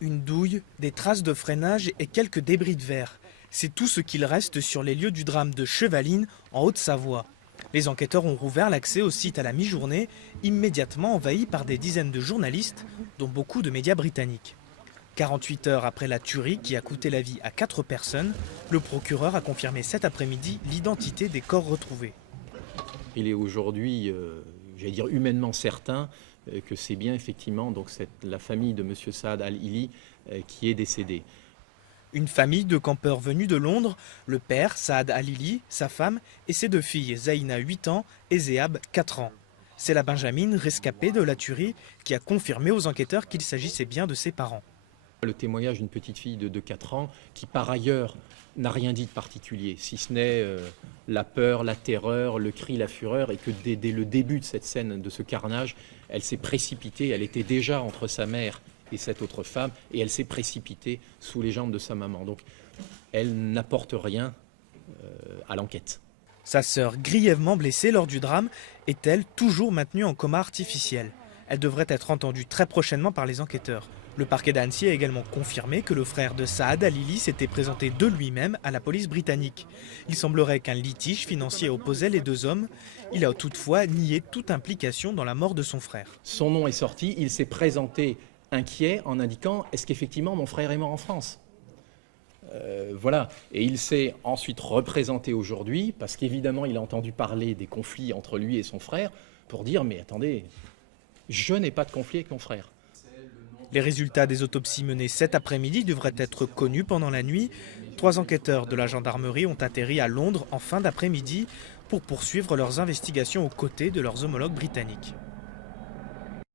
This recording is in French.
Une douille, des traces de freinage et quelques débris de verre. C'est tout ce qu'il reste sur les lieux du drame de Chevaline, en Haute-Savoie. Les enquêteurs ont rouvert l'accès au site à la mi-journée, immédiatement envahi par des dizaines de journalistes, dont beaucoup de médias britanniques. 48 heures après la tuerie qui a coûté la vie à 4 personnes, le procureur a confirmé cet après-midi l'identité des corps retrouvés. Il est aujourd'hui, j'allais dire humainement certain, que c'est bien effectivement donc la famille de M. Saad Al-Hili qui est décédée. Une famille de campeurs venus de Londres, le père, Saad Al-Hili, sa femme et ses 2 filles, Zaina 8 ans et Zéab 4 ans. C'est la Benjamine, rescapée de la tuerie, qui a confirmé aux enquêteurs qu'il s'agissait bien de ses parents. Le témoignage d'une petite fille de 4 ans qui par ailleurs n'a rien dit de particulier, si ce n'est la peur, la terreur, le cri, la fureur, et que dès le début de cette scène, de ce carnage, elle s'est précipitée, elle était déjà entre sa mère et cette autre femme, et elle s'est précipitée sous les jambes de sa maman. Donc elle n'apporte rien à l'enquête. Sa sœur, grièvement blessée lors du drame, est-elle toujours maintenue en coma artificiel? Elle devrait être entendue très prochainement par les enquêteurs. Le parquet d'Annecy a également confirmé que le frère de Saad Al-Hili s'était présenté de lui-même à la police britannique. Il semblerait qu'un litige financier opposait les 2 hommes. Il a toutefois nié toute implication dans la mort de son frère. Son nom est sorti, il s'est présenté inquiet en indiquant « Est-ce qu'effectivement mon frère est mort en France ?» Voilà, et il s'est ensuite représenté aujourd'hui, parce qu'évidemment il a entendu parler des conflits entre lui et son frère, pour dire « Mais attendez, je n'ai pas de conflit avec mon frère ». Les résultats des autopsies menées cet après-midi devraient être connus pendant la nuit. 3 enquêteurs de la gendarmerie ont atterri à Londres en fin d'après-midi pour poursuivre leurs investigations aux côtés de leurs homologues britanniques.